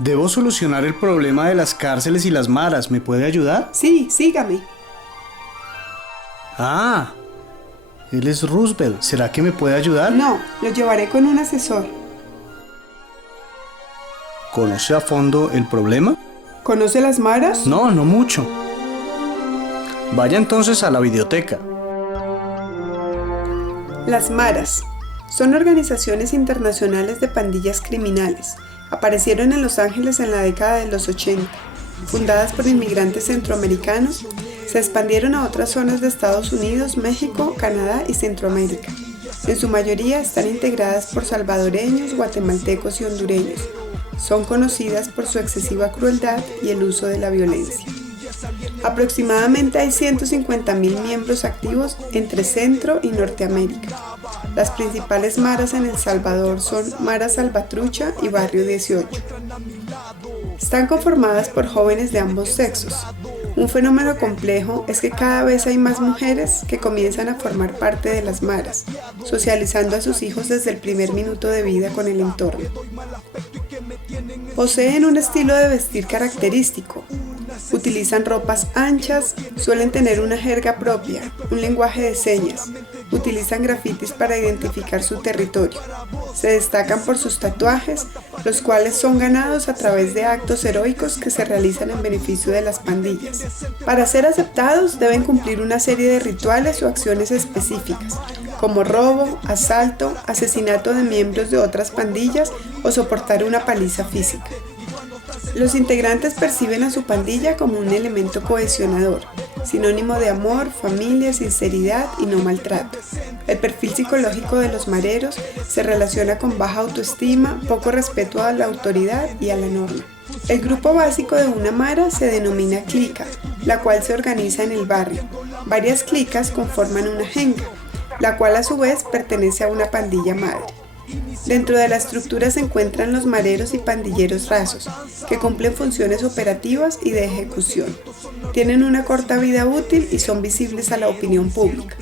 Debo solucionar el problema de las cárceles y las maras. ¿Me puede ayudar? Sí, sígame. Ah, él es Roosevelt. ¿Será que me puede ayudar? No, lo llevaré con un asesor. ¿Conoce a fondo el problema? ¿Conoce las maras? No, no mucho. Vaya entonces a la videoteca. Las maras son organizaciones internacionales de pandillas criminales. Aparecieron en Los Ángeles en la década de los 80. Fundadas por inmigrantes centroamericanos, se expandieron a otras zonas de Estados Unidos, México, Canadá y Centroamérica. En su mayoría están integradas por salvadoreños, guatemaltecos y hondureños. Son conocidas por su excesiva crueldad y el uso de la violencia. Aproximadamente hay 150.000 miembros activos entre Centro y Norteamérica. Las principales maras en El Salvador son Mara Salvatrucha y Barrio 18. Están conformadas por jóvenes de ambos sexos. Un fenómeno complejo es que cada vez hay más mujeres que comienzan a formar parte de las maras, socializando a sus hijos desde el primer minuto de vida con el entorno. Poseen un estilo de vestir característico. Utilizan ropas anchas, suelen tener una jerga propia, un lenguaje de señas. Utilizan grafitis para identificar su territorio. Se destacan por sus tatuajes, los cuales son ganados a través de actos heroicos que se realizan en beneficio de las pandillas. Para ser aceptados deben cumplir una serie de rituales o acciones específicas, como robo, asalto, asesinato de miembros de otras pandillas o soportar una paliza física. Los integrantes perciben a su pandilla como un elemento cohesionador, sinónimo de amor, familia, sinceridad y no maltrato. El perfil psicológico de los mareros se relaciona con baja autoestima, poco respeto a la autoridad y a la norma. El grupo básico de una mara se denomina clica, la cual se organiza en el barrio. Varias clicas conforman una jenga, la cual a su vez pertenece a una pandilla madre. Dentro de la estructura se encuentran los mareros y pandilleros rasos, que cumplen funciones operativas y de ejecución. Tienen una corta vida útil y son visibles a la opinión pública.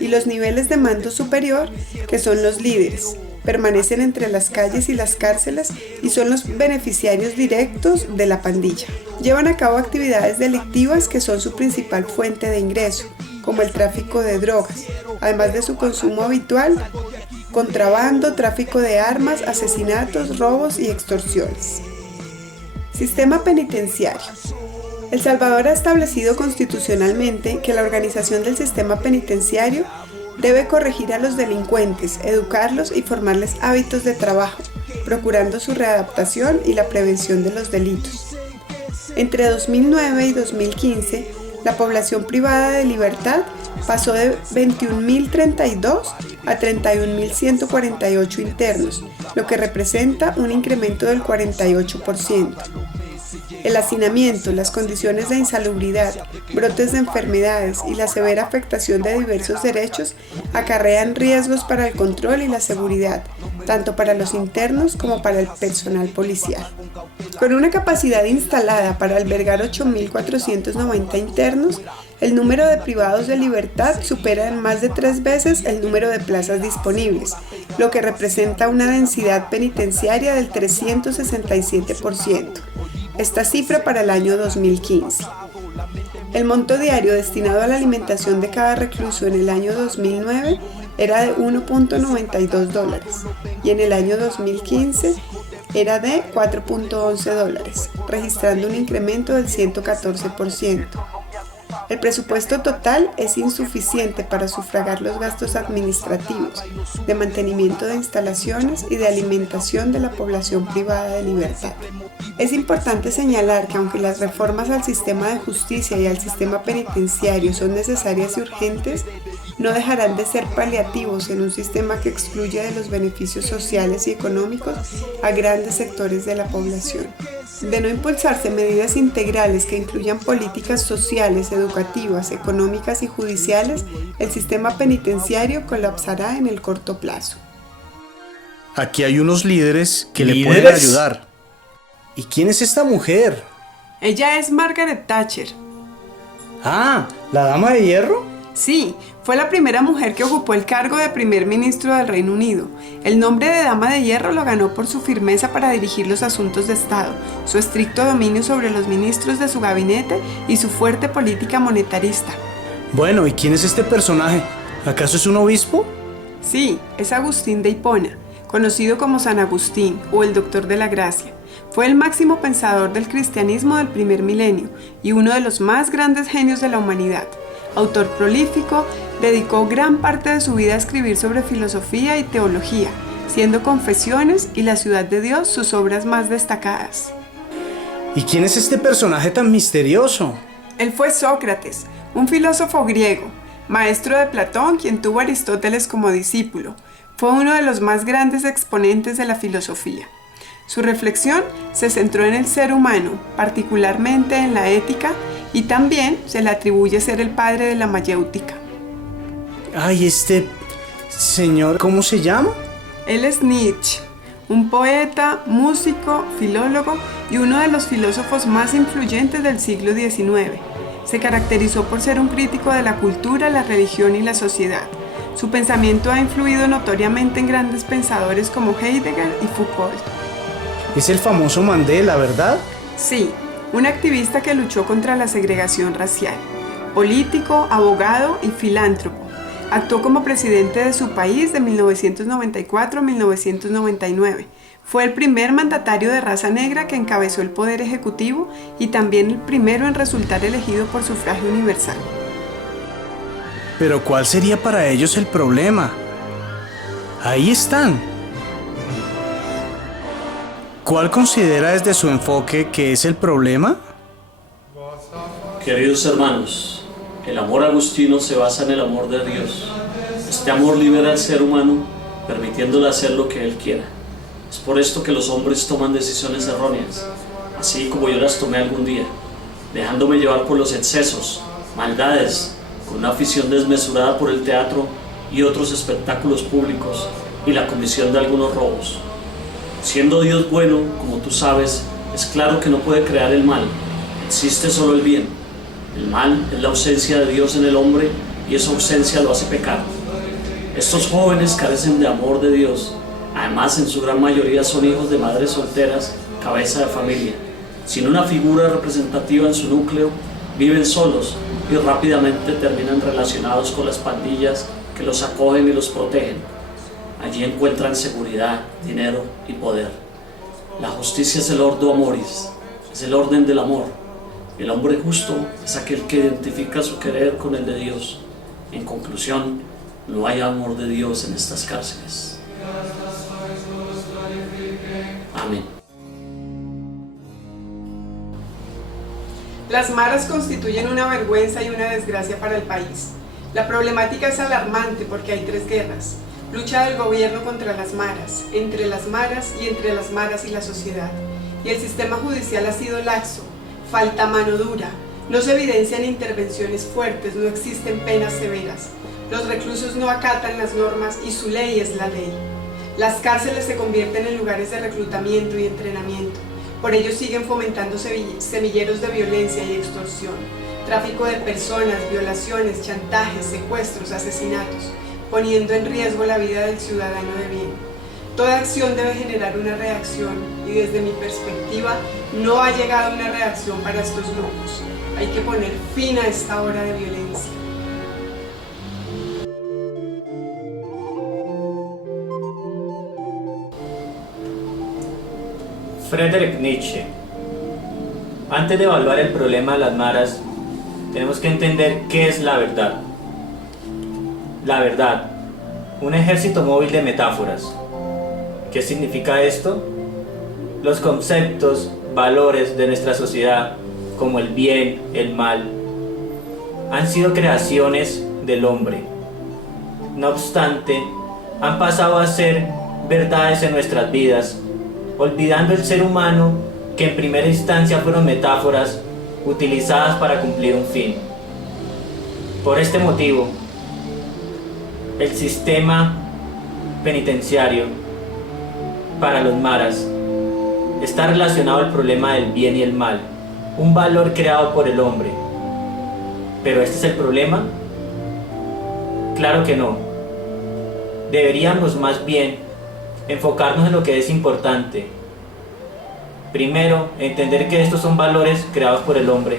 Y los niveles de mando superior, que son los líderes, permanecen entre las calles y las cárceles y son los beneficiarios directos de la pandilla. Llevan a cabo actividades delictivas que son su principal fuente de ingreso, como el tráfico de drogas, además de su consumo habitual, contrabando, tráfico de armas, asesinatos, robos y extorsiones. Sistema penitenciario. El Salvador ha establecido constitucionalmente que la organización del sistema penitenciario debe corregir a los delincuentes, educarlos y formarles hábitos de trabajo, procurando su readaptación y la prevención de los delitos. Entre 2009 y 2015, la población privada de libertad pasó de 21.032 a 31.148 internos, lo que representa un incremento del 48%. El hacinamiento, las condiciones de insalubridad, brotes de enfermedades y la severa afectación de diversos derechos acarrean riesgos para el control y la seguridad, tanto para los internos como para el personal policial. Con una capacidad instalada para albergar 8.490 internos, el número de privados de libertad supera en más de 3 veces el número de plazas disponibles, lo que representa una densidad penitenciaria del 367%. Esta cifra para el año 2015. El monto diario destinado a la alimentación de cada recluso en el año 2009 era de $1.92 y en el año 2015 era de $4.11, registrando un incremento del 114%. El presupuesto total es insuficiente para sufragar los gastos administrativos, de mantenimiento de instalaciones y de alimentación de la población privada de libertad. Es importante señalar que aunque las reformas al sistema de justicia y al sistema penitenciario son necesarias y urgentes, no dejarán de ser paliativos en un sistema que excluye de los beneficios sociales y económicos a grandes sectores de la población. De no impulsarse medidas integrales que incluyan políticas sociales, educativas, económicas y judiciales, el sistema penitenciario colapsará en el corto plazo. Aquí hay unos líderes que le pueden ayudar. ¿Y quién es esta mujer? Ella es Margaret Thatcher. Ah, ¿la dama de hierro? Sí, fue la primera mujer que ocupó el cargo de primer ministro del Reino Unido. El nombre de Dama de Hierro lo ganó por su firmeza para dirigir los asuntos de Estado, su estricto dominio sobre los ministros de su gabinete y su fuerte política monetarista. Bueno, ¿y quién es este personaje? ¿Acaso es un obispo? Sí, es Agustín de Hipona, conocido como San Agustín o el Doctor de la Gracia. Fue el máximo pensador del cristianismo del primer milenio y uno de los más grandes genios de la humanidad. Autor prolífico, dedicó gran parte de su vida a escribir sobre filosofía y teología, siendo Confesiones y La ciudad de Dios sus obras más destacadas. ¿Y quién es este personaje tan misterioso? Él fue Sócrates, un filósofo griego, maestro de Platón, quien tuvo a Aristóteles como discípulo. Fue uno de los más grandes exponentes de la filosofía. Su reflexión se centró en el ser humano, particularmente en la ética, y también se le atribuye ser el padre de la mayéutica. Ay, este señor, ¿cómo se llama? Él es Nietzsche, un poeta, músico, filólogo y uno de los filósofos más influyentes del siglo XIX. Se caracterizó por ser un crítico de la cultura, la religión y la sociedad. Su pensamiento ha influido notoriamente en grandes pensadores como Heidegger y Foucault. Es el famoso Mandela, ¿verdad? Sí, un activista que luchó contra la segregación racial. Político, abogado y filántropo. Actuó como presidente de su país de 1994 a 1999. Fue el primer mandatario de raza negra que encabezó el poder ejecutivo y también el primero en resultar elegido por sufragio universal. Pero ¿cuál sería para ellos el problema? Ahí están. ¿Cuál considera desde su enfoque que es el problema? Queridos hermanos, el amor agustino se basa en el amor de Dios. Este amor libera al ser humano, permitiéndole hacer lo que Él quiera. Es por esto que los hombres toman decisiones erróneas, así como yo las tomé algún día, dejándome llevar por los excesos, maldades, con una afición desmesurada por el teatro y otros espectáculos públicos y la comisión de algunos robos. Siendo Dios bueno, como tú sabes, es claro que no puede crear el mal, existe solo el bien. El mal es la ausencia de Dios en el hombre y esa ausencia lo hace pecar. Estos jóvenes carecen de amor de Dios. Además, en su gran mayoría son hijos de madres solteras, cabeza de familia. Sin una figura representativa en su núcleo, viven solos y rápidamente terminan relacionados con las pandillas que los acogen y los protegen. Allí encuentran seguridad, dinero y poder. La justicia es el ordo amoris, es el orden del amor. El hombre justo es aquel que identifica su querer con el de Dios. En conclusión, no hay amor de Dios en estas cárceles. Amén. Las maras constituyen una vergüenza y una desgracia para el país. La problemática es alarmante porque hay 3 guerras. Lucha del gobierno contra las maras, entre las maras y entre las maras y la sociedad. Y el sistema judicial ha sido laxo, falta mano dura, no se evidencian intervenciones fuertes, no existen penas severas. Los reclusos no acatan las normas y su ley es la ley. Las cárceles se convierten en lugares de reclutamiento y entrenamiento. Por ello siguen fomentando semilleros de violencia y extorsión, tráfico de personas, violaciones, chantajes, secuestros, asesinatos, poniendo en riesgo la vida del ciudadano de bien. Toda acción debe generar una reacción y desde mi perspectiva no ha llegado una reacción para estos grupos. Hay que poner fin a esta ola de violencia. Friedrich Nietzsche. Antes de evaluar el problema de las maras, tenemos que entender qué es la verdad. La verdad, un ejército móvil de metáforas. ¿Qué significa esto? Los conceptos, valores de nuestra sociedad, como el bien, el mal, han sido creaciones del hombre. No obstante, han pasado a ser verdades en nuestras vidas, olvidando el ser humano que en primera instancia fueron metáforas utilizadas para cumplir un fin. Por este motivo, el sistema penitenciario para los maras está relacionado al problema del bien y el mal, un valor creado por el hombre. Pero este es el problema. Claro que no. Deberíamos más bien enfocarnos en lo que es importante. Primero, entender que estos son valores creados por el hombre.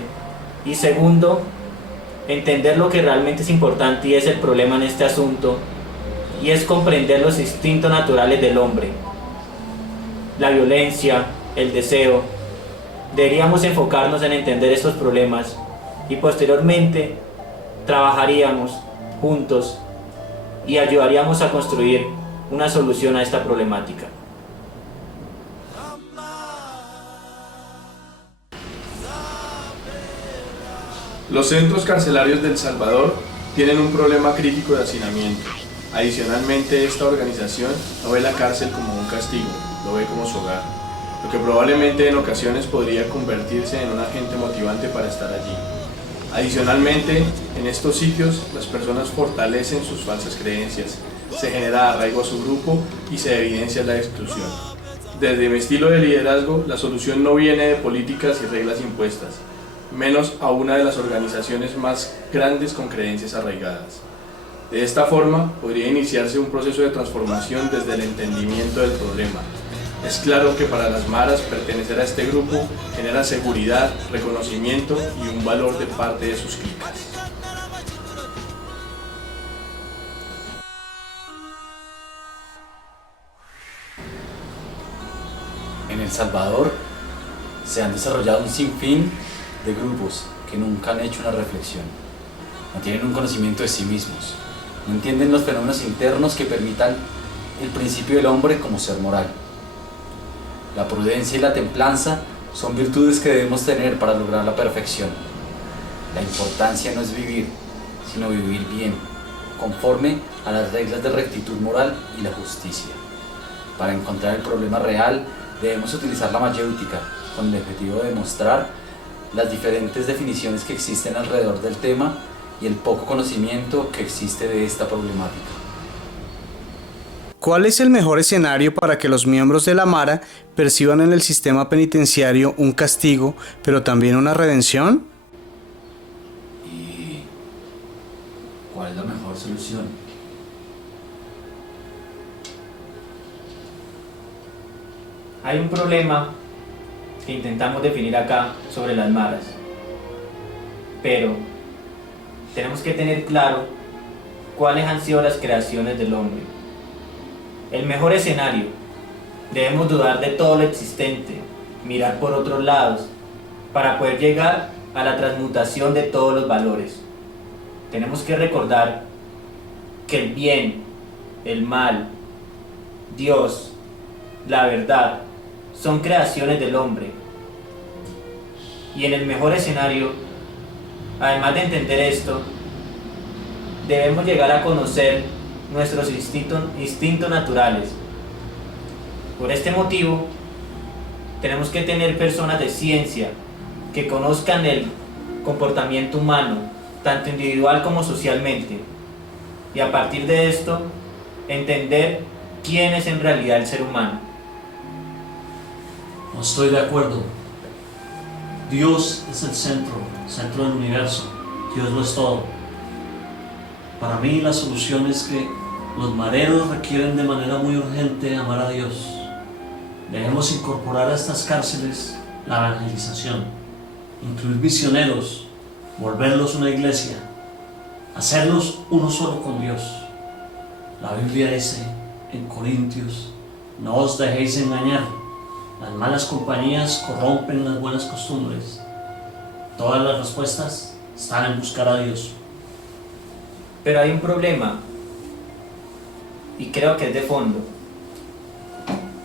Y segundo, entender lo que realmente es importante y es el problema en este asunto, y es comprender los instintos naturales del hombre. La violencia, el deseo. Deberíamos enfocarnos en entender estos problemas y posteriormente trabajaríamos juntos y ayudaríamos a construir una solución a esta problemática. Los centros carcelarios de El Salvador tienen un problema crítico de hacinamiento. Adicionalmente, esta organización no ve la cárcel como un castigo, lo ve como su hogar, lo que probablemente en ocasiones podría convertirse en un agente motivante para estar allí. Adicionalmente, en estos sitios las personas fortalecen sus falsas creencias, se genera arraigo a su grupo y se evidencia la exclusión. Desde mi estilo de liderazgo, la solución no viene de políticas y reglas impuestas, menos a una de las organizaciones más grandes con creencias arraigadas. De esta forma, podría iniciarse un proceso de transformación desde el entendimiento del problema. Es claro que para las maras pertenecer a este grupo genera seguridad, reconocimiento y un valor de parte de sus clicas. En El Salvador se han desarrollado un sinfín de grupos que nunca han hecho una reflexión, no tienen un conocimiento de sí mismos, no entienden los fenómenos internos que permitan el principio del hombre como ser moral. La prudencia y la templanza son virtudes que debemos tener para lograr la perfección. La importancia no es vivir, sino vivir bien, conforme a las reglas de rectitud moral y la justicia. Para encontrar el problema real, debemos utilizar la mayéutica con el objetivo de demostrar las diferentes definiciones que existen alrededor del tema y el poco conocimiento que existe de esta problemática. ¿Cuál es el mejor escenario para que los miembros de la Mara perciban en el sistema penitenciario un castigo, pero también una redención? ¿Y cuál es la mejor solución? Hay un problema que intentamos definir acá sobre las maras, pero tenemos que tener claro cuáles han sido las creaciones del hombre. El mejor escenario, debemos dudar de todo lo existente, mirar por otros lados, para poder llegar a la transmutación de todos los valores. Tenemos que recordar que el bien, el mal, Dios, la verdad, son creaciones del hombre. Y en el mejor escenario, además de entender esto, debemos llegar a conocer nuestros instintos naturales. Por este motivo, tenemos que tener personas de ciencia que conozcan el comportamiento humano, tanto individual como socialmente, y a partir de esto, entender quién es en realidad el ser humano. No estoy de acuerdo. Dios es el centro del universo. Dios lo es todo. Para mí la solución es que los mareros requieren de manera muy urgente amar a Dios. Debemos incorporar a estas cárceles la evangelización, incluir misioneros, volverlos una iglesia, hacerlos uno solo con Dios. La Biblia dice en Corintios: no os dejéis engañar, las malas compañías corrompen las buenas costumbres. Todas las respuestas están en buscar a Dios. Pero hay un problema, y creo que es de fondo.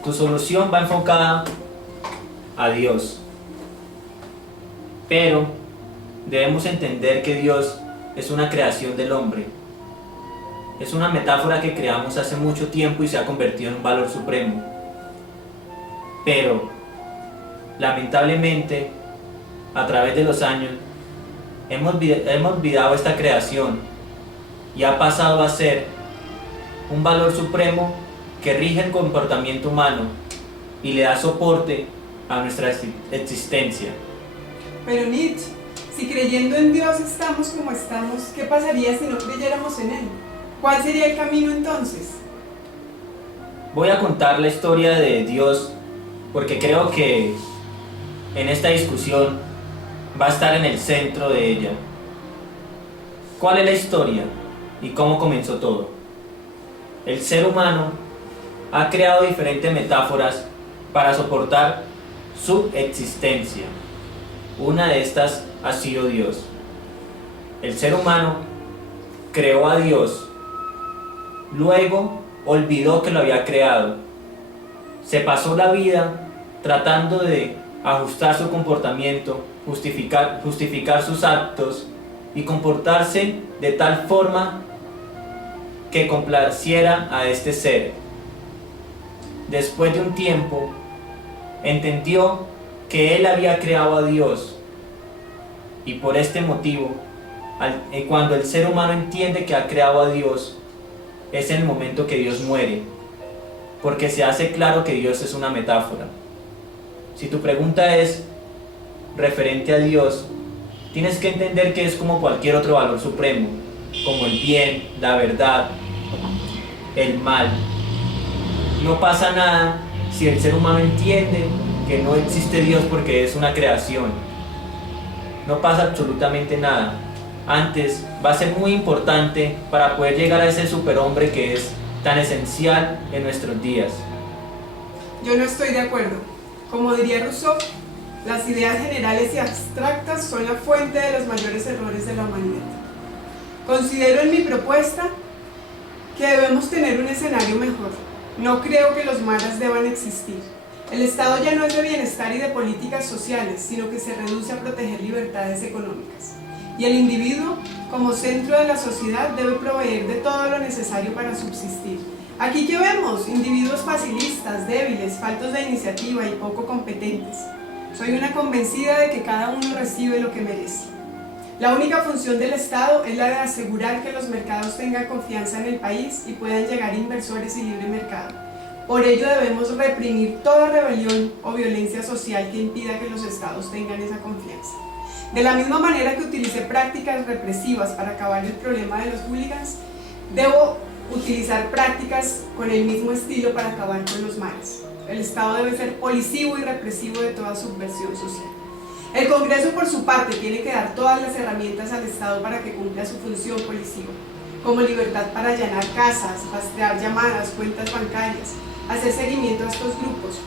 Tu solución va enfocada a Dios, pero debemos entender que Dios es una creación del hombre. Es una metáfora que creamos hace mucho tiempo y se ha convertido en un valor supremo. Pero, lamentablemente, a través de los años, hemos olvidado esta creación y ha pasado a ser un valor supremo que rige el comportamiento humano y le da soporte a nuestra existencia. Pero Nietzsche, si creyendo en Dios estamos como estamos, ¿qué pasaría si no creyéramos en Él? ¿Cuál sería el camino entonces? Voy a contar la historia de Dios porque creo que en esta discusión va a estar en el centro de ella. ¿Cuál es la historia y cómo comenzó todo? El ser humano ha creado diferentes metáforas para soportar su existencia. Una de estas ha sido Dios. El ser humano creó a Dios, luego olvidó que lo había creado. Se pasó la vida tratando de ajustar su comportamiento, justificar sus actos y comportarse de tal forma que complaciera a este ser. Después de un tiempo, entendió que él había creado a Dios y por este motivo, cuando el ser humano entiende que ha creado a Dios, es el momento que Dios muere, porque se hace claro que Dios es una metáfora. Si tu pregunta es referente a Dios, tienes que entender que es como cualquier otro valor supremo, como el bien, la verdad, el mal. No pasa nada si el ser humano entiende que no existe Dios porque es una creación. No pasa absolutamente nada. Antes va a ser muy importante para poder llegar a ese superhombre que es tan esencial en nuestros días. Yo no estoy de acuerdo. Como diría Rousseau, las ideas generales y abstractas son la fuente de los mayores errores de la humanidad. Considero en mi propuesta que debemos tener un escenario mejor. No creo que los maras deban existir. El Estado ya no es de bienestar y de políticas sociales, sino que se reduce a proteger libertades económicas. Y el individuo, como centro de la sociedad, debe proveer de todo lo necesario para subsistir. Aquí que vemos individuos facilistas, débiles, faltos de iniciativa y poco competentes. Soy una convencida de que cada uno recibe lo que merece. La única función del Estado es la de asegurar que los mercados tengan confianza en el país y puedan llegar inversores y libre mercado. Por ello debemos reprimir toda rebelión o violencia social que impida que los Estados tengan esa confianza. De la misma manera que utilicé prácticas represivas para acabar el problema de los hooligans, debo utilizar prácticas con el mismo estilo para acabar con los mares. El Estado debe ser policivo y represivo de toda subversión social. El Congreso, por su parte, tiene que dar todas las herramientas al Estado para que cumpla su función policiva, como libertad para allanar casas, rastrear llamadas, cuentas bancarias, hacer seguimiento a estos grupos.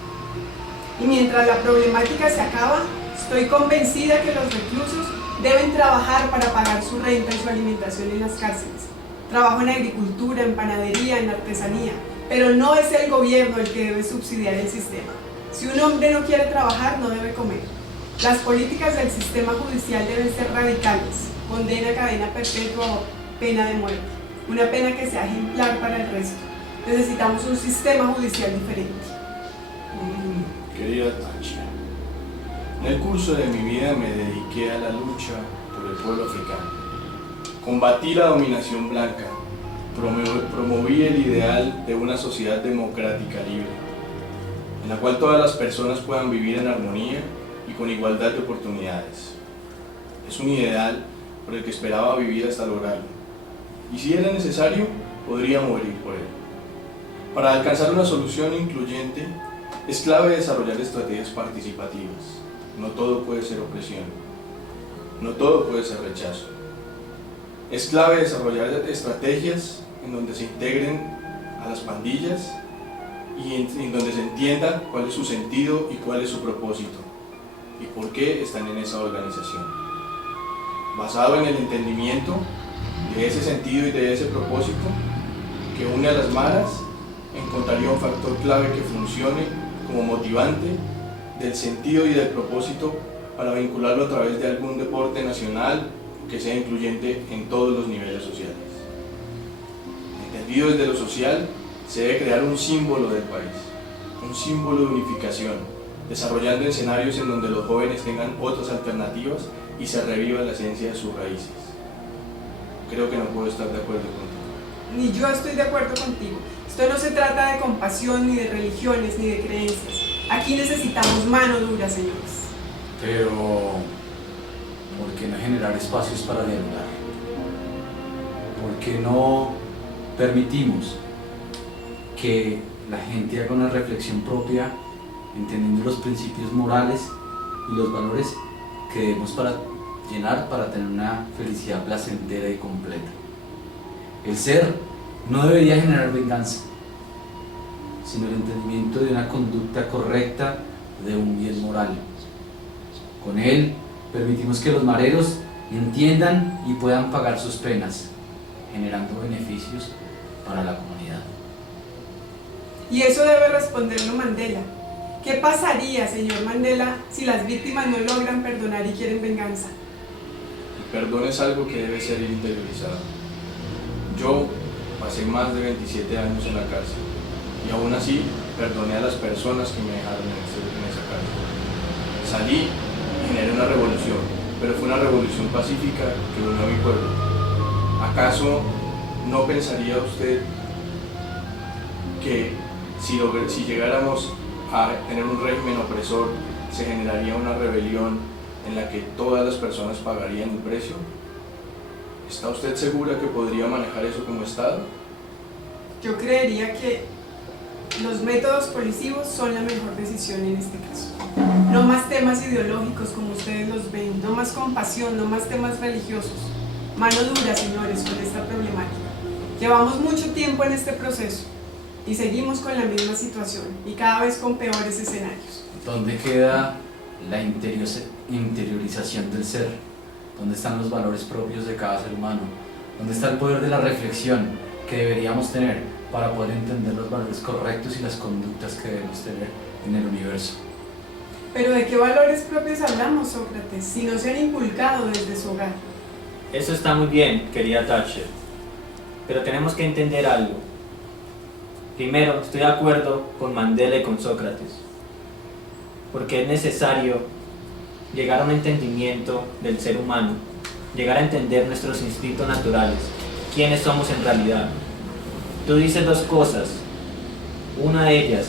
Y mientras la problemática se acaba, estoy convencida que los reclusos deben trabajar para pagar su renta y su alimentación en las cárceles. Trabajo en agricultura, en panadería, en artesanía, pero no es el gobierno el que debe subsidiar el sistema. Si un hombre no quiere trabajar, no debe comer. Las políticas del sistema judicial deben ser radicales, condena, cadena perpetua o pena de muerte, una pena que sea ejemplar para el resto. Necesitamos un sistema judicial diferente. Querida Tacha, en el curso de mi vida me dediqué a la lucha por el pueblo africano. Combatí la dominación blanca, promoví el ideal de una sociedad democrática libre, en la cual todas las personas puedan vivir en armonía y con igualdad de oportunidades. Es un ideal por el que esperaba vivir hasta lograrlo, y si era necesario, podría morir por él. Para alcanzar una solución incluyente, es clave desarrollar estrategias participativas. No todo puede ser opresión, no todo puede ser rechazo. Es clave desarrollar estrategias en donde se integren a las pandillas y en donde se entienda cuál es su sentido y cuál es su propósito y por qué están en esa organización. Basado en el entendimiento de ese sentido y de ese propósito que une a las maras, encontraría un factor clave que funcione como motivante del sentido y del propósito para vincularlo a través de algún deporte nacional que sea incluyente en todos los niveles sociales. Entendido desde lo social, se debe crear un símbolo del país, un símbolo de unificación, desarrollando escenarios en donde los jóvenes tengan otras alternativas y se reviva la esencia de sus raíces. Creo que no puedo estar de acuerdo contigo. Ni yo estoy de acuerdo contigo. Esto no se trata de compasión, ni de religiones, ni de creencias. Aquí necesitamos mano dura, señores. Pero, ¿por qué no generar espacios para dialogar? ¿Por qué no permitimos que la gente haga una reflexión propia, entendiendo los principios morales y los valores que debemos para llenar para tener una felicidad placentera y completa. El ser no debería generar venganza, sino el entendimiento de una conducta correcta de un bien moral. Con él permitimos que los mareros entiendan y puedan pagar sus penas, generando beneficios para la comunidad. Y eso debe responderlo Mandela. ¿Qué pasaría, señor Mandela, si las víctimas no logran perdonar y quieren venganza? El perdón es algo que debe ser interiorizado. Yo pasé más de 27 años en la cárcel y aún así perdoné a las personas que me dejaron en esa cárcel. Salí y generé una revolución, pero fue una revolución pacífica que unió a mi pueblo. ¿Acaso no pensaría usted que si llegáramos a tener un régimen opresor, se generaría una rebelión en la que todas las personas pagarían el precio? ¿Está usted segura que podría manejar eso como Estado? Yo creería que los métodos policivos son la mejor decisión en este caso. No más temas ideológicos como ustedes los ven, no más compasión, no más temas religiosos. Mano dura, señores, con esta problemática. Llevamos mucho tiempo en este proceso y seguimos con la misma situación y cada vez con peores escenarios. ¿Dónde queda la interiorización del ser? ¿Dónde están los valores propios de cada ser humano? ¿Dónde está el poder de la reflexión que deberíamos tener para poder entender los valores correctos y las conductas que debemos tener en el universo? Pero ¿de qué valores propios hablamos, Sócrates, si no se han inculcado desde su hogar? Eso está muy bien, querida Thatcher, pero tenemos que entender algo. Primero, estoy de acuerdo con Mandela y con Sócrates, porque es necesario llegar a un entendimiento del ser humano, llegar a entender nuestros instintos naturales, quiénes somos en realidad. Tú dices dos cosas. Una de ellas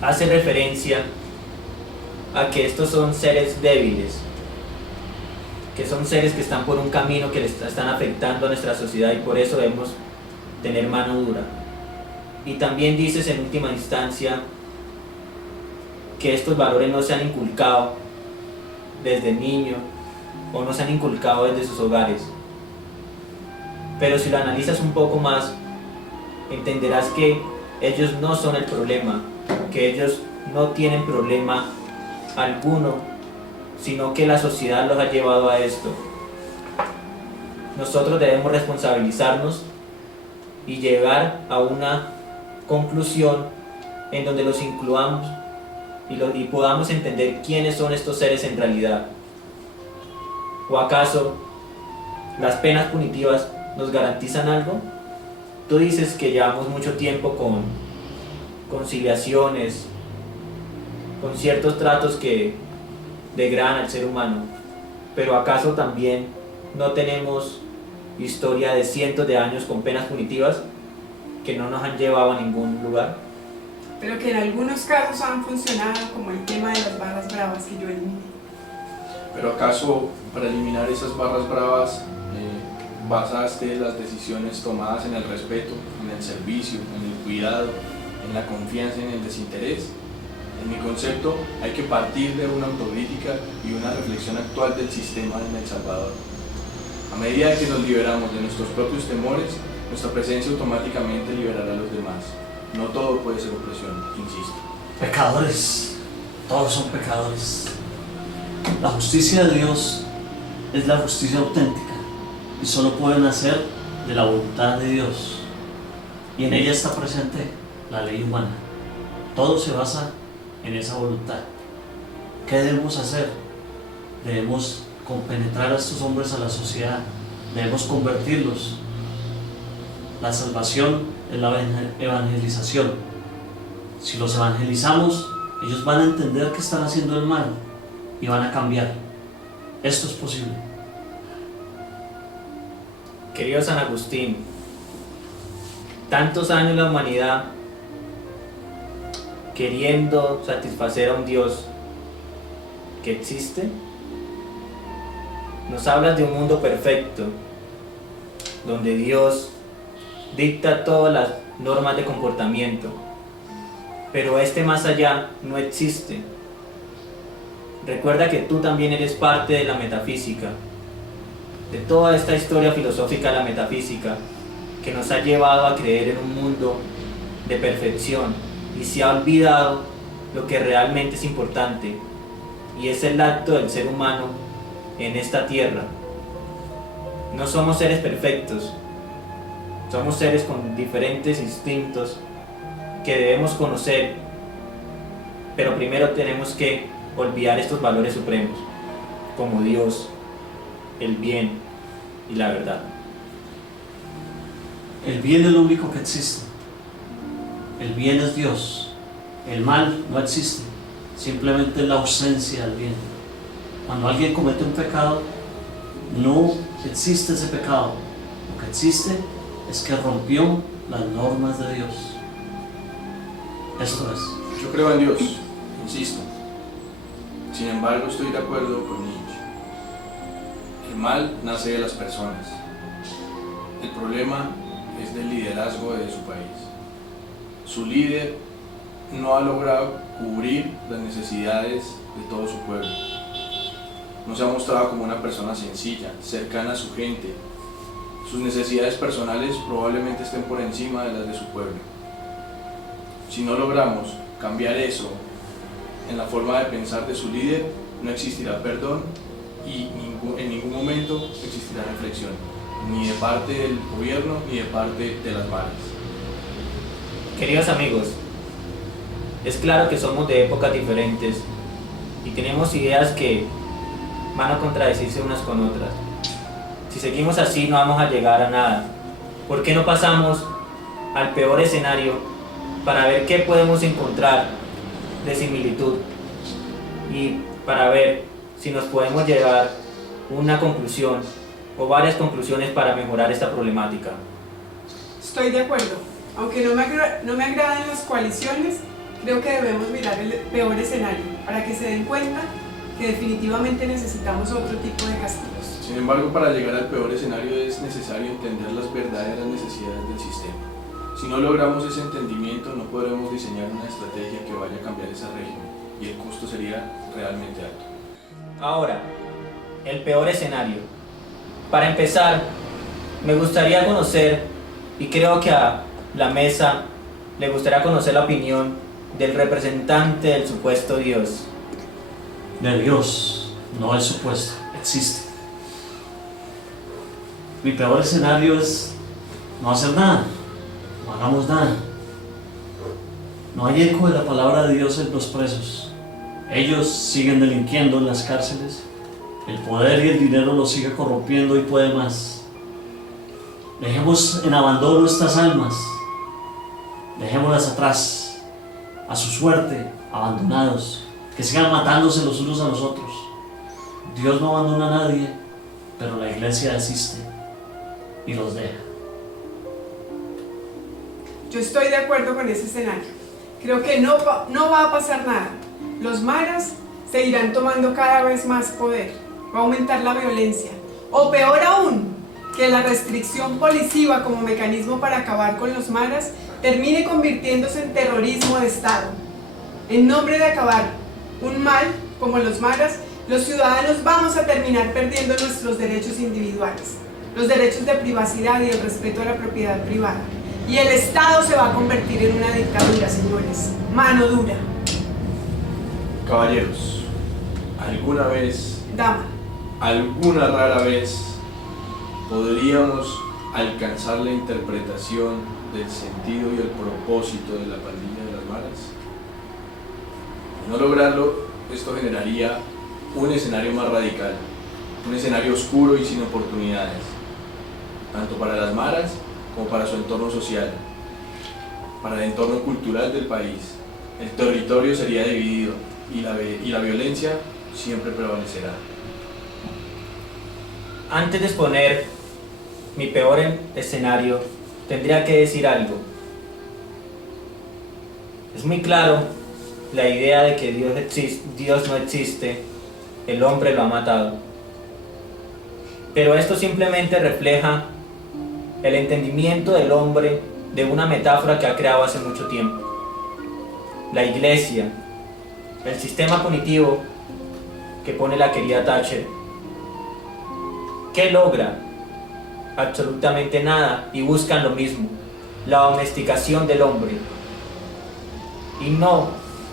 hace referencia a que estos son seres débiles, que son seres que están por un camino que les están afectando a nuestra sociedad y por eso debemos tener mano dura. Y también dices en última instancia que estos valores no se han inculcado desde niño o no se han inculcado desde sus hogares. Pero si lo analizas un poco más, entenderás que ellos no son el problema, que ellos no tienen problema alguno, sino que la sociedad los ha llevado a esto. Nosotros debemos responsabilizarnos y llegar a una conclusión en donde los incluamos y podamos entender quiénes son estos seres en realidad. ¿O acaso las penas punitivas nos garantizan algo? Tú dices que llevamos mucho tiempo con conciliaciones, con ciertos tratos que degradan al ser humano, pero ¿acaso también no tenemos historia de cientos de años con penas punitivas que no nos han llevado a ningún lugar? Pero que en algunos casos han funcionado, como el tema de las barras bravas que yo eliminé. ¿Pero acaso para eliminar esas barras bravas basaste las decisiones tomadas en el respeto, en el servicio, en el cuidado, en la confianza y en el desinterés? En mi concepto, hay que partir de una autocrítica y una reflexión actual del sistema en El Salvador. A medida que nos liberamos de nuestros propios temores, nuestra presencia automáticamente liberará a los demás. No todo puede ser opresión, insisto. Pecadores, todos son pecadores. La justicia de Dios es la justicia auténtica y solo puede nacer de la voluntad de Dios. Y en ella está presente la ley humana. Todo se basa en esa voluntad. ¿Qué debemos hacer? Debemos compenetrar a estos hombres a la sociedad, debemos convertirlos. La salvación es la evangelización. Si los evangelizamos, ellos van a entender que están haciendo el mal y van a cambiar. Esto es posible. Querido San Agustín, tantos años la humanidad queriendo satisfacer a un Dios que existe. Nos hablas de un mundo perfecto, donde Dios dicta todas las normas de comportamiento, pero este más allá no existe. Recuerda que tú también eres parte de la metafísica, de toda esta historia filosófica de la metafísica, que nos ha llevado a creer en un mundo de perfección y se ha olvidado lo que realmente es importante, y es el acto del ser humano en esta tierra. No somos seres perfectos, somos seres con diferentes instintos que debemos conocer, pero primero tenemos que olvidar estos valores supremos, como Dios, el bien y la verdad. El bien es lo único que existe. El bien es Dios. El mal no existe. Simplemente es la ausencia del bien. Cuando alguien comete un pecado, no existe ese pecado. Lo que existe es que rompió las normas de Dios. Esto es. Yo creo en Dios, insisto. Sin embargo, estoy de acuerdo con Nietzsche. El mal nace de las personas. El problema es del liderazgo de su país. Su líder no ha logrado cubrir las necesidades de todo su pueblo. No se ha mostrado como una persona sencilla, cercana a su gente. Sus necesidades personales probablemente estén por encima de las de su pueblo. Si no logramos cambiar eso en la forma de pensar de su líder, no existirá perdón y en ningún momento existirá reflexión, ni de parte del gobierno ni de parte de las maras. Queridos amigos, es claro que somos de épocas diferentes y tenemos ideas que van a contradecirse unas con otras. Si seguimos así no vamos a llegar a nada. ¿Por qué no pasamos al peor escenario para ver qué podemos encontrar de similitud y para ver si nos podemos llevar una conclusión o varias conclusiones para mejorar esta problemática? Estoy de acuerdo. Aunque no me agradan las coaliciones, creo que debemos mirar el peor escenario para que se den cuenta que definitivamente necesitamos otro tipo de castigos. Sin embargo, para llegar al peor escenario es necesario entender las verdaderas necesidades del sistema. Si no logramos ese entendimiento, no podremos diseñar una estrategia que vaya a cambiar ese régimen y el costo sería realmente alto. Ahora, el peor escenario. Para empezar, me gustaría conocer, y creo que a la mesa le gustaría conocer la opinión del representante del supuesto Dios. De Dios, no el supuesto, existe. Mi peor escenario es no hacer nada, no hagamos nada. No hay eco de la palabra de Dios en los presos. Ellos siguen delinquiendo en las cárceles. El poder y el dinero los sigue corrompiendo y puede más. Dejemos en abandono estas almas. Dejémoslas atrás, a su suerte, abandonados, que sigan matándose los unos a los otros. Dios no abandona a nadie, pero la iglesia desiste y los deja. Yo estoy de acuerdo con ese escenario. Creo que no va a pasar nada. Los maras seguirán tomando cada vez más poder. Va a aumentar la violencia. O peor aún, que la restricción policiva como mecanismo para acabar con los maras termine convirtiéndose en terrorismo de Estado. En nombre de acabar un mal como los maras, los ciudadanos vamos a terminar perdiendo nuestros derechos individuales, los derechos de privacidad y el respeto a la propiedad privada. Y el Estado se va a convertir en una dictadura, señores. Mano dura. Caballeros, ¿alguna vez, Dama. alguna rara vez, podríamos alcanzar la interpretación del sentido y el propósito de la pandilla de las maras? Al no lograrlo, esto generaría un escenario más radical, un escenario oscuro y sin oportunidades, tanto para las maras como para su entorno social, para el entorno cultural del país. El territorio sería dividido y la violencia siempre prevalecerá. Antes de exponer mi peor escenario, tendría que decir algo. Es muy claro la idea de que Dios no existe, el hombre lo ha matado. Pero esto simplemente refleja el entendimiento del hombre de una metáfora que ha creado hace mucho tiempo. La iglesia, el sistema punitivo que pone la querida Thatcher, ¿qué logra? Absolutamente nada, y buscan lo mismo, la domesticación del hombre. Y no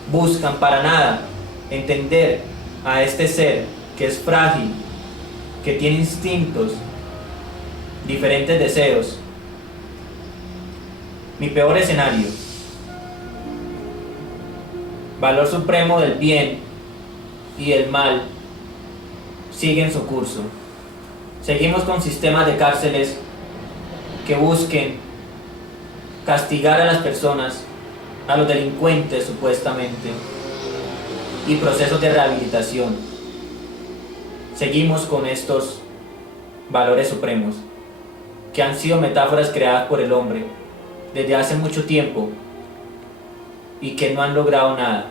buscan para nada entender a este ser que es frágil, que tiene instintos, diferentes deseos. Mi peor escenario: valor supremo del bien y el mal siguen su curso. Seguimos con sistemas de cárceles que busquen castigar a las personas, a los delincuentes supuestamente, y procesos de rehabilitación. Seguimos con estos valores supremos que han sido metáforas creadas por el hombre desde hace mucho tiempo y que no han logrado nada.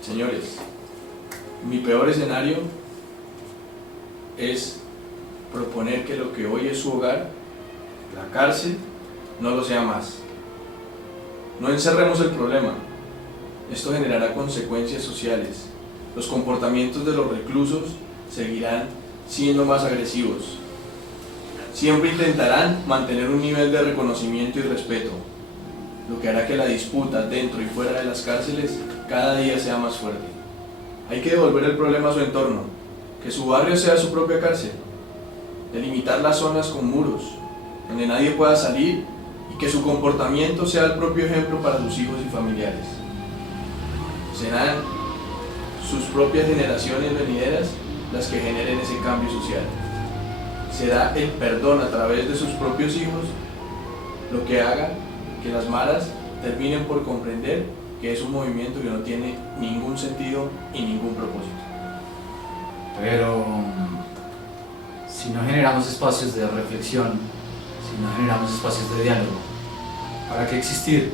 Señores, mi peor escenario es proponer que lo que hoy es su hogar, la cárcel, no lo sea más. No encerremos el problema. Esto generará consecuencias sociales. Los comportamientos de los reclusos seguirán siendo más agresivos. Siempre intentarán mantener un nivel de reconocimiento y respeto, lo que hará que la disputa dentro y fuera de las cárceles cada día sea más fuerte. Hay que devolver el problema a su entorno, que su barrio sea su propia cárcel, delimitar las zonas con muros, donde nadie pueda salir, y que su comportamiento sea el propio ejemplo para sus hijos y familiares. Serán sus propias generaciones venideras las que generen ese cambio social. Será el perdón a través de sus propios hijos lo que haga que las maras terminen por comprender que es un movimiento que no tiene ningún sentido y ningún propósito. Pero si no generamos espacios de reflexión, si no generamos espacios de diálogo, ¿para qué existir?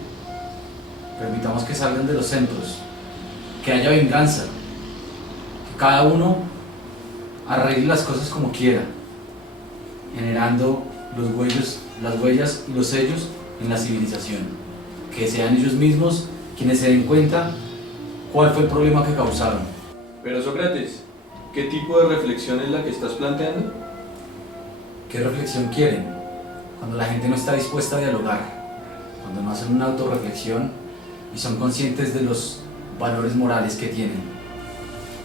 Permitamos que salgan de los centros, que haya venganza, que cada uno arregle las cosas como quiera, generando las huellas y los sellos en la civilización, que sean ellos mismos quienes se den cuenta cuál fue el problema que causaron. Pero Sócrates, ¿qué tipo de reflexión es la que estás planteando? ¿Qué reflexión quieren? Cuando la gente no está dispuesta a dialogar, cuando no hacen una autorreflexión y son conscientes de los valores morales que tienen.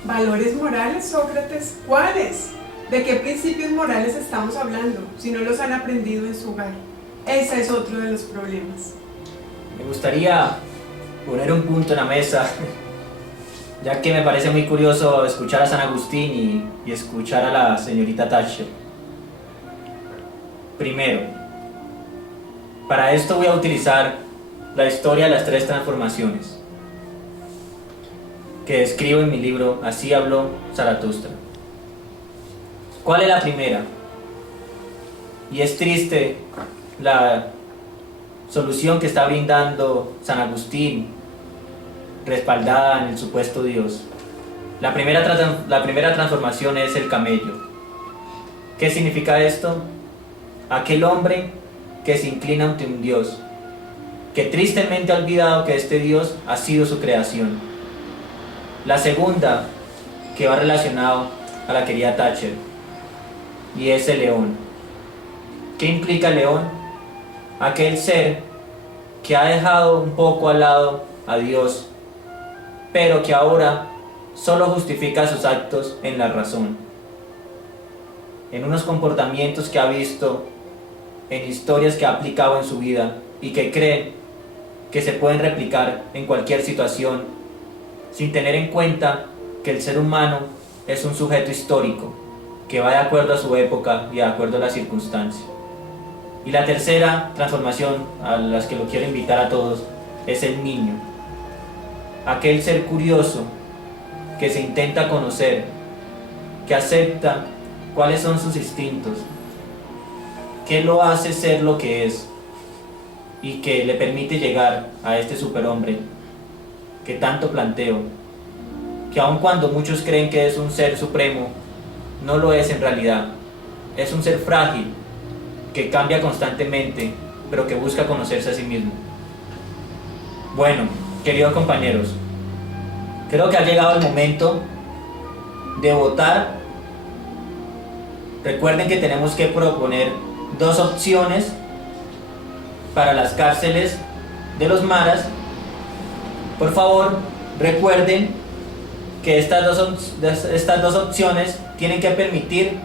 ¿Valores morales, Sócrates? ¿Cuáles? ¿De qué principios morales estamos hablando si no los han aprendido en su hogar? Ese es otro de los problemas. Me gustaría poner un punto en la mesa, ya que me parece muy curioso escuchar a San Agustín y escuchar a la señorita Thatcher. Primero, para esto voy a utilizar la historia de las 3 transformaciones que describo en mi libro Así habló Zaratustra. ¿Cuál es la primera? Y es triste la solución que está brindando San Agustín, respaldada en el supuesto Dios. La primera transformación es el camello. ¿Qué significa esto? Aquel hombre que se inclina ante un Dios, que tristemente ha olvidado que este Dios ha sido su creación. La segunda, que va relacionado a la querida Thatcher, y es el león. ¿Qué implica el león? Aquel ser que ha dejado un poco al lado a Dios, pero que ahora solo justifica sus actos en la razón, en unos comportamientos que ha visto, en historias que ha aplicado en su vida y que cree que se pueden replicar en cualquier situación, sin tener en cuenta que el ser humano es un sujeto histórico que va de acuerdo a su época y de acuerdo a las circunstancias. Y la tercera transformación a las que lo quiero invitar a todos es el niño, aquel ser curioso que se intenta conocer, que acepta cuáles son sus instintos, que lo hace ser lo que es y que le permite llegar a este superhombre que tanto planteo, que aun cuando muchos creen que es un ser supremo, no lo es en realidad. Es un ser frágil que cambia constantemente, pero que busca conocerse a sí mismo. Bueno, queridos compañeros, creo que ha llegado el momento de votar. Recuerden que tenemos que proponer dos opciones para las cárceles de los maras. Por favor, recuerden que estas dos opciones tienen que permitir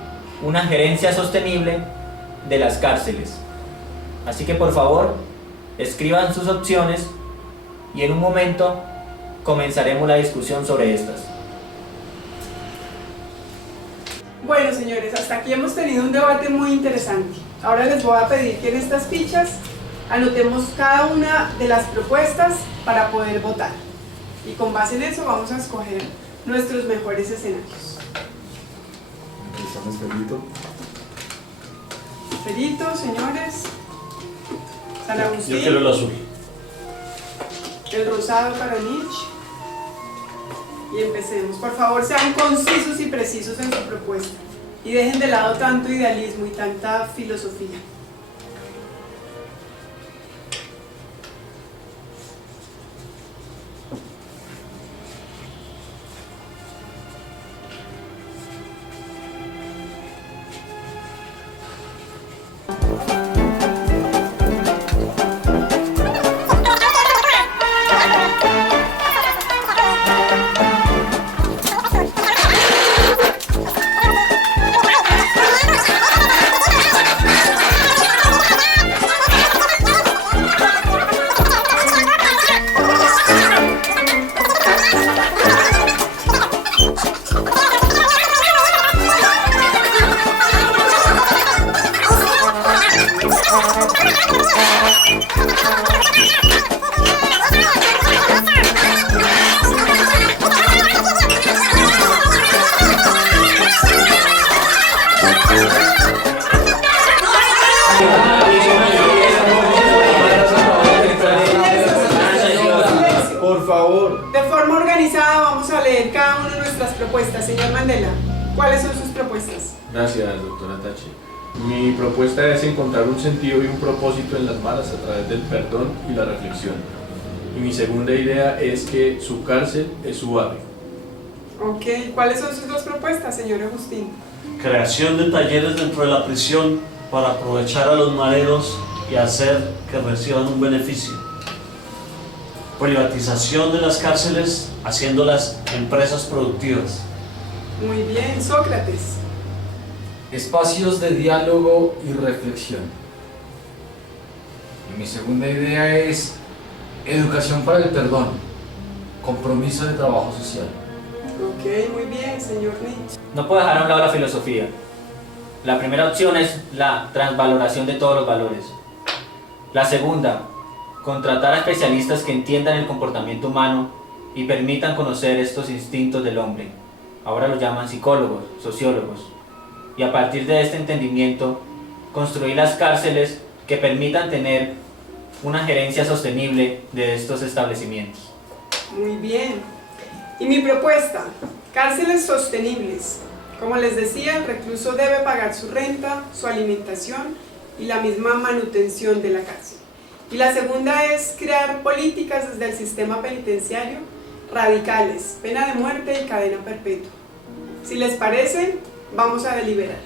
una gerencia sostenible de las cárceles. Así que por favor, escriban sus opciones y en un momento comenzaremos la discusión sobre estas. Bueno, señores, hasta aquí hemos tenido un debate muy interesante. Ahora les voy a pedir que en estas fichas anotemos cada una de las propuestas para poder votar. Y con base en eso vamos a escoger nuestros mejores escenarios. Ferito, señores. San Agustín. Yo quiero el azul. El rosado para Nietzsche. Y empecemos. Por favor, sean concisos y precisos en su propuesta. Y dejen de lado tanto idealismo y tanta filosofía. Por favor. De forma organizada vamos a leer cada una de nuestras propuestas. Señor Mandela, ¿cuáles son sus propuestas? Gracias, doctora Tachi. Mi propuesta es encontrar un sentido y un propósito en las maras a través del perdón y la reflexión. Y mi segunda idea es que su cárcel es su barrio. Ok, ¿cuáles son sus dos propuestas, señor Agustín? Creación de talleres dentro de la prisión para aprovechar a los mareros y hacer que reciban un beneficio. Privatización de las cárceles haciéndolas empresas productivas. Muy bien, Sócrates. Espacios de diálogo y reflexión. Y mi segunda idea es educación para el perdón, compromiso de trabajo social. Ok, muy bien, señor Nietzsche. No puedo dejar a un lado la filosofía. La primera opción es la transvaloración de todos los valores. La segunda, contratar a especialistas que entiendan el comportamiento humano y permitan conocer estos instintos del hombre. Ahora los llaman psicólogos, sociólogos. Y a partir de este entendimiento, construir las cárceles que permitan tener una gerencia sostenible de estos establecimientos. Muy bien. Y mi propuesta, cárceles sostenibles. Como les decía, el recluso debe pagar su renta, su alimentación y la misma manutención de la cárcel. Y la segunda es crear políticas desde el sistema penitenciario radicales, pena de muerte y cadena perpetua. Si les parece, vamos a deliberar.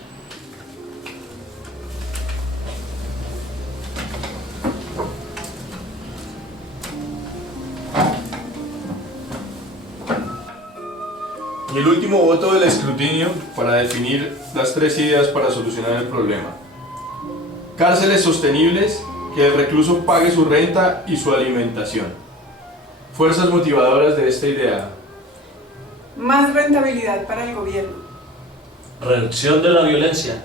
Y el último voto del escrutinio para definir las tres ideas para solucionar el problema. Cárceles sostenibles, que el recluso pague su renta y su alimentación. Fuerzas motivadoras de esta idea. Más rentabilidad para el gobierno. Reducción de la violencia.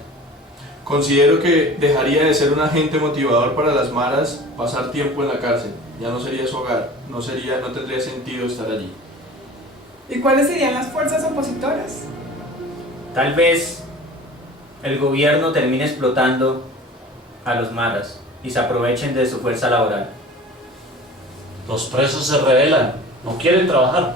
Considero que dejaría de ser un agente motivador para las maras pasar tiempo en la cárcel. Ya no sería su hogar, no tendría sentido estar allí. ¿Y cuáles serían las fuerzas opositoras? Tal vez el gobierno termine explotando a los maras y se aprovechen de su fuerza laboral. Los presos se rebelan, no quieren trabajar.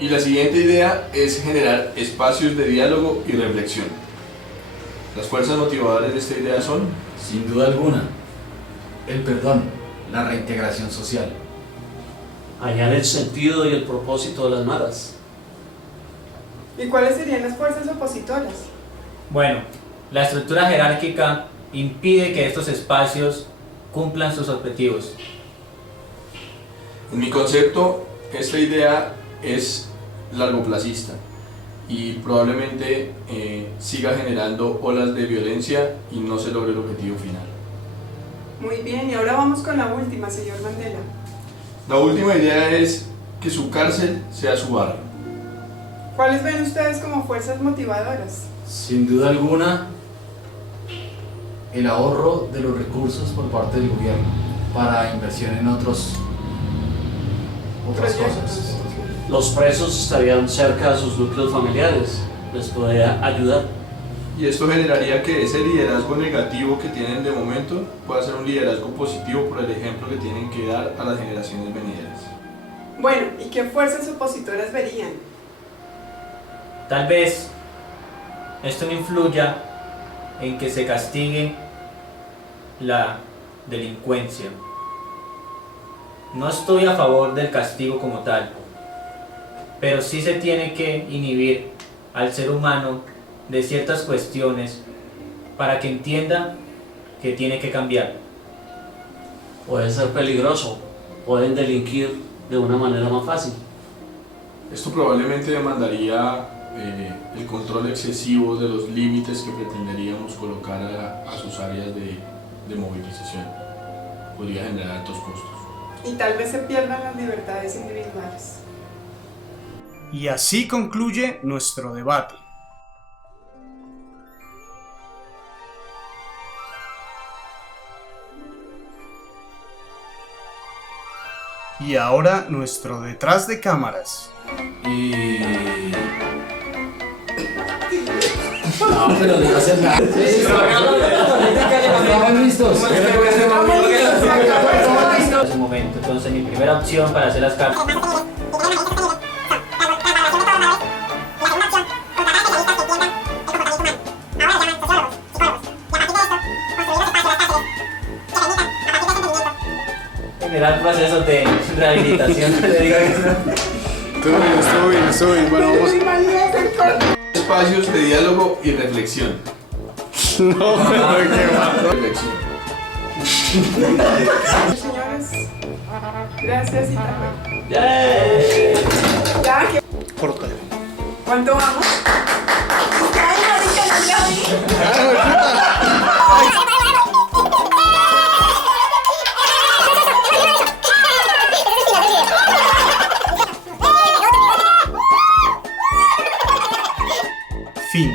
Y la siguiente idea es generar espacios de diálogo y reflexión. Las fuerzas motivadoras de esta idea son: Sin duda alguna, el perdón, la reintegración social. Hallar el sentido y el propósito de las maras. ¿Y cuáles serían las fuerzas opositoras? Bueno, la estructura jerárquica impide que estos espacios cumplan sus objetivos. En mi concepto, esta idea es largoplacista y probablemente siga generando olas de violencia y no se logre el objetivo final. Muy bien, y ahora vamos con la última, señor Mandela. La última idea es que su cárcel sea su barrio. ¿Cuáles ven ustedes como fuerzas motivadoras? Sin duda alguna, el ahorro de los recursos por parte del gobierno para inversión en otras cosas. Los presos estarían cerca de sus núcleos familiares, les podría ayudar. Y esto generaría que ese liderazgo negativo que tienen de momento pueda ser un liderazgo positivo por el ejemplo que tienen que dar a las generaciones venideras. Bueno, ¿y qué fuerzas opositoras verían? Tal vez esto no influya en que se castigue la delincuencia. No estoy a favor del castigo como tal, pero sí se tiene que inhibir al ser humano de ciertas cuestiones para que entienda que tiene que cambiar. Puede ser peligroso, pueden delinquir de una manera más fácil. Esto probablemente demandaría el control excesivo de los límites que pretenderíamos colocar a sus áreas de movilización. Podría generar altos costos. Y tal vez se pierdan las libertades individuales. Y así concluye nuestro debate. Y ahora nuestro detrás de cámaras. Y... No, pero no hacer nada. Estamos listos. En ese momento, entonces mi primera opción para hacer las cartas. Generar procesos de rehabilitación. Estuvo bien. Bueno, vamos. Espacios de diálogo y reflexión. Reflexión. Señores, gracias y hasta luego. ¡Yay! Ya, ¿qué? Córtale. ¿Cuánto vamos? Fin.